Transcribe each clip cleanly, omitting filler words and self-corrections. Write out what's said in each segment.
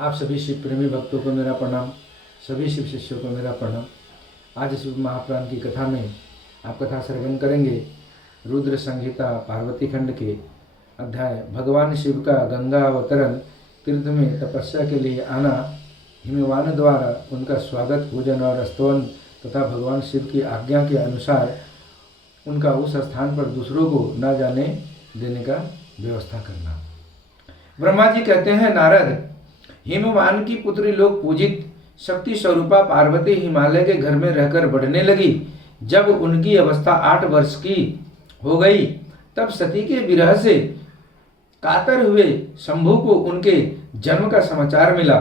आप सभी शिव प्रेमी भक्तों को मेरा प्रणाम, सभी शिव शिष्यों को मेरा प्रणाम। आज शिव महापुराण की कथा में आप कथा श्रवण करेंगे रुद्र संहिता पार्वती खंड के अध्याय भगवान शिव का गंगा अवतरण, तीर्थ में तपस्या के लिए आना, हिमवान द्वारा उनका स्वागत, पूजन और स्तवन तथा भगवान शिव की आज्ञा के अनुसार उनका उस स्थान पर दूसरों को न जाने देने का व्यवस्था करना। ब्रह्मा जी कहते हैं, नारद, हिमवान की पुत्री लोग पूजित शक्ति स्वरूपा पार्वती हिमालय के घर में रहकर बढ़ने लगी। जब उनकी अवस्था 8 वर्ष की हो गई, तब सती के विरह से कातर हुए शंभु को उनके जन्म का समाचार मिला।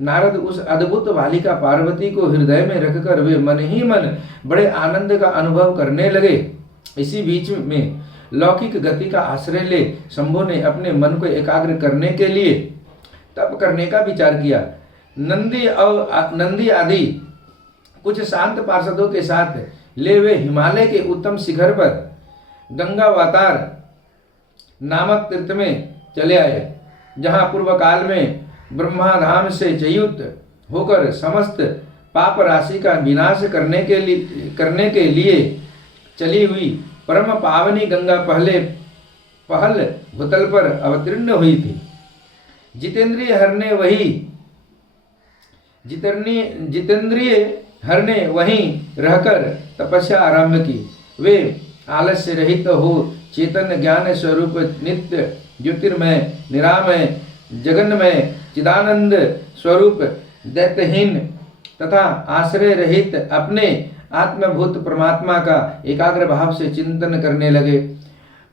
नारद उस अद्भुत बालिका पार्वती को हृदय में रखकर वे मन ही मन बड़े आनंद का अनुभव करने लगे। इसी बीच में लौकिक गति का आश्रय ले शंभु ने अपने मन को एकाग्र करने के लिए तप करने का विचार किया। नंदी आदि कुछ शांत पार्षदों के साथ ले वे हिमालय के उत्तम शिखर पर गंगावतार नामक तीर्थ में चले आए, जहां पूर्व काल में ब्रह्माधाम से चयुत होकर समस्त पाप राशि का विनाश करने के लिए चली हुई परम पावनी गंगा पहल भूतल पर अवतीर्ण हुई थी। जितेंद्रिय हर ने वहीं रहकर तपस्या आरंभ की। वे आलस्य रहित हो चेतन ज्ञान स्वरूप नित्य ज्योतिर्मय निरामय जगन्मय चिदानंद स्वरूप दैत्यहीन तथा आश्रय रहित अपने आत्मभूत परमात्मा का एकाग्र भाव से चिंतन करने लगे।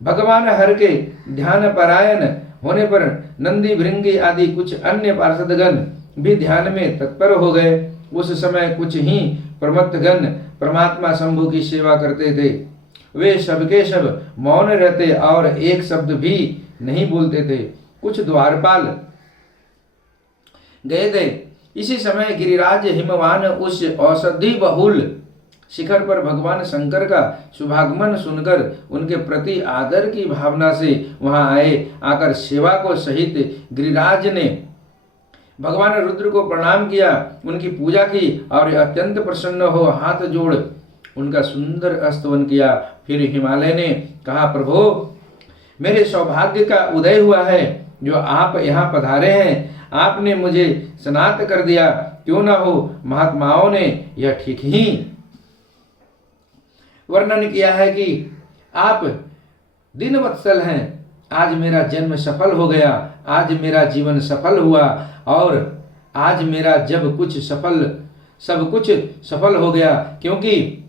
भगवान हर के ध्यान परायण होने पर नंदी भृंगी आदि कुछ अन्य पार्षदगण भी ध्यान में तत्पर हो गए। उस समय कुछ ही प्रमत्तगण परमात्मा शंभु की सेवा करते थे। वे सबके सब मौन रहते और एक शब्द भी नहीं बोलते थे। कुछ द्वारपाल गए थे। इसी समय गिरिराज हिमवान उस औषधि बहुल शिखर पर भगवान शंकर का शुभागमन सुनकर उनके प्रति आदर की भावना से वहां आए। आकर सेवा को सहित गिरिराज ने भगवान रुद्र को प्रणाम किया, उनकी पूजा की और अत्यंत प्रसन्न हो हाथ जोड़ उनका सुंदर स्तवन किया। फिर हिमालय ने कहा, प्रभो, मेरे सौभाग्य का उदय हुआ है जो आप यहाँ पधारे हैं। आपने मुझे स्नात कर दिया, क्यों न हो महात्माओं ने यह ठीक ही वर्णन किया है कि आप दीनवत्सल हैं। आज मेरा जन्म सफल हो गया, आज मेरा जीवन सफल हुआ और आज मेरा सब कुछ सफल हो गया, क्योंकि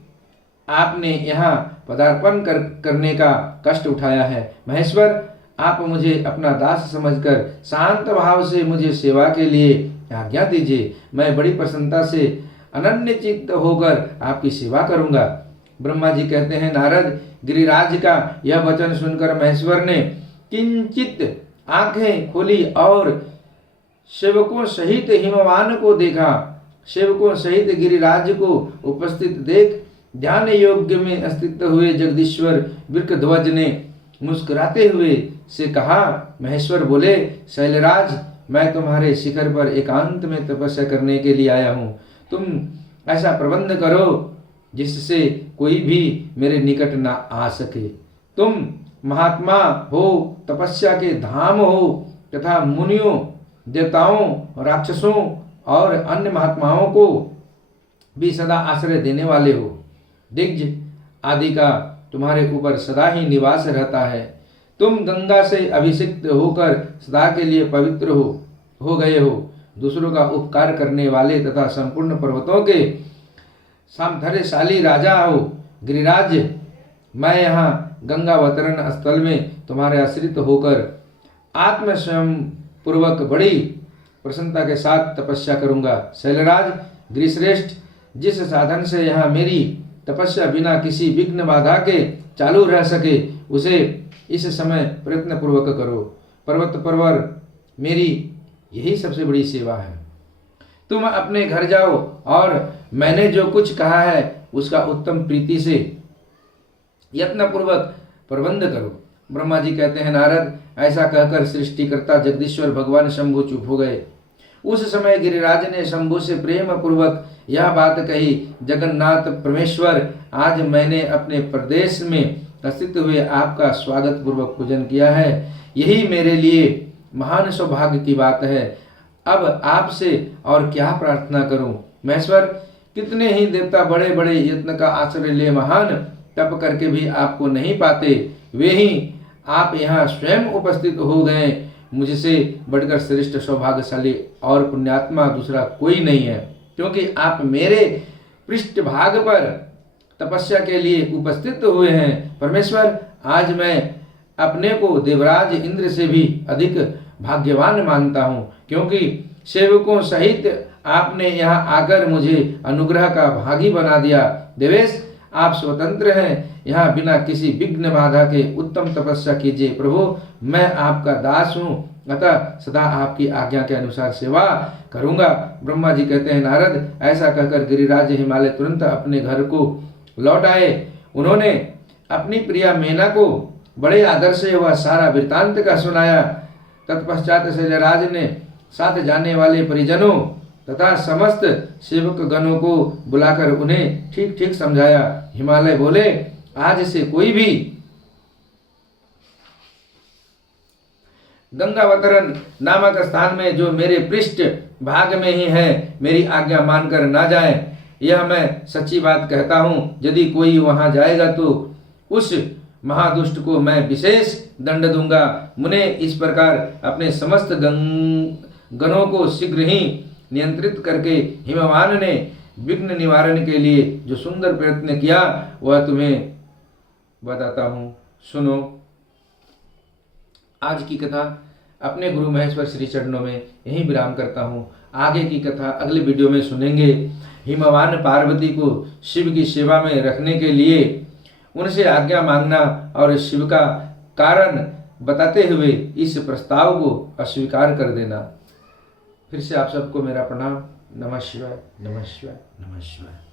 आपने यहाँ पदार्पण करने का कष्ट उठाया है। महेश्वर, आप मुझे अपना दास समझकर शांत भाव से मुझे सेवा के लिए आज्ञा दीजिए। मैं बड़ी प्रसन्नता से अनन्य चित्त होकर आपकी सेवा करूंगा। ब्रह्मा जी कहते हैं, नारद, गिरिराज का यह वचन सुनकर महेश्वर ने किंचित आंखें खोली और सेवकों सहित हिमवान को देखा। सेवकों सहित गिरिराज को उपस्थित देख ध्यान योग्य में स्थित हुए जगदीश्वर वृषध्वज ने मुस्कुराते हुए से कहा। महेश्वर बोले, शैलराज, मैं तुम्हारे शिखर पर एकांत में तपस्या करने के लिए आया हूँ। तुम ऐसा प्रबंध करो जिससे कोई भी मेरे निकट ना आ सके। तुम महात्मा हो, तपस्या के धाम हो तथा मुनियों, देवताओं, राक्षसों और अन्य महात्माओं को भी सदा आश्रय देने वाले हो। दिग्ज आदि का तुम्हारे ऊपर सदा ही निवास रहता है। तुम गंगा से अभिषिक्त होकर सदा के लिए पवित्र हो गए हो। दूसरों का उपकार करने वाले तथा संपूर्ण पर्वतों के सामर्थ्यशाली राजा हो। गिरिराज, मैं यहाँ गंगावतरण स्थल में तुम्हारे आश्रित होकर आत्मस्वयं पूर्वक बड़ी प्रसन्नता के साथ तपस्या करूंगा। शैलराज, गिरिश्रेष्ठ, जिस साधन से यहाँ मेरी तपस्या बिना किसी विघ्न बाधा के चालू रह सके, उसे इस समय प्रयत्न पूर्वक करो। पर्वत परवर, मेरी यही सबसे बड़ी सेवा है। तुम अपने घर जाओ और मैंने जो कुछ कहा है उसका उत्तम प्रीति से यत्नपूर्वक प्रबंध करो। ब्रह्मा जी कहते हैं, नारद, ऐसा कहकर सृष्टिकर्ता जगदीश्वर भगवान शंभु चुप हो गए। उस समय गिरिराज ने शंभु से प्रेम पूर्वक यह बात कही, जगन्नाथ परमेश्वर, आज मैंने अपने प्रदेश में स्थित हुए आपका स्वागत पूर्वक पूजन किया है। यही मेरे लिए महान सौभाग्य की बात है। अब आपसे और क्या प्रार्थना करूं? महेश्वर, कितने ही देवता बड़े बड़े यत्न का आश्रय ले महान तप करके भी आपको नहीं पाते, वे ही आप यहाँ स्वयं उपस्थित हो गए। मुझसे बढ़कर श्रेष्ठ सौभाग्यशाली और पुण्यात्मा दूसरा कोई नहीं है, क्योंकि आप मेरे पृष्ठभाग पर तपस्या के लिए उपस्थित हुए हैं। परमेश्वर, आज मैं अपने को देवराज इंद्र से भी अधिक भाग्यवान मानता हूँ, क्योंकि सेवकों सहित आपने यहाँ आकर मुझे अनुग्रह का भागी बना दिया। देवेश, आप स्वतंत्र हैं, यहाँ बिना किसी विघ्न बाधा के उत्तम तपस्या कीजिए। प्रभु, मैं आपका दास हूँ, अतः सदा आपकी आज्ञा के अनुसार सेवा करूँगा। ब्रह्मा जी कहते हैं, नारद, ऐसा कहकर गिरिराज हिमालय तुरंत अपने घर को लौट आए। उन्होंने अपनी प्रिया मेना को बड़े आदर से वह सारा वृत्तांत का सुनाया। तत्पश्चात शैलराज ने साथ जाने वाले परिजनों तथा समस्त सेवक गणों को बुलाकर उन्हें ठीक ठीक समझाया। हिमालय बोले, आज से कोई भी गंगावतरण नामक स्थान में जो मेरे पृष्ठ भाग में ही है, मेरी आज्ञा मानकर ना जाए। यह मैं सच्ची बात कहता हूँ। यदि कोई वहां जाएगा तो उस महादुष्ट को मैं विशेष दंड दूंगा। मुने इस प्रकार अपने समस्त गणों को शीघ्र ही नियंत्रित करके हिमवान ने विघ्न निवारण के लिए जो सुंदर प्रयत्न किया वह तुम्हें बताता हूँ, सुनो। आज की कथा अपने गुरु महेश्वर श्री चरणों में यहीं विराम करता हूँ। आगे की कथा अगले वीडियो में सुनेंगे। हिमवान पार्वती को शिव की सेवा में रखने के लिए उनसे आज्ञा मांगना और शिव का कारण बताते हुए इस प्रस्ताव को अस्वीकार कर देना। फिर से आप सबको मेरा प्रणाम। नमः शिवाय, नमः शिवाय, नमः शिवाय।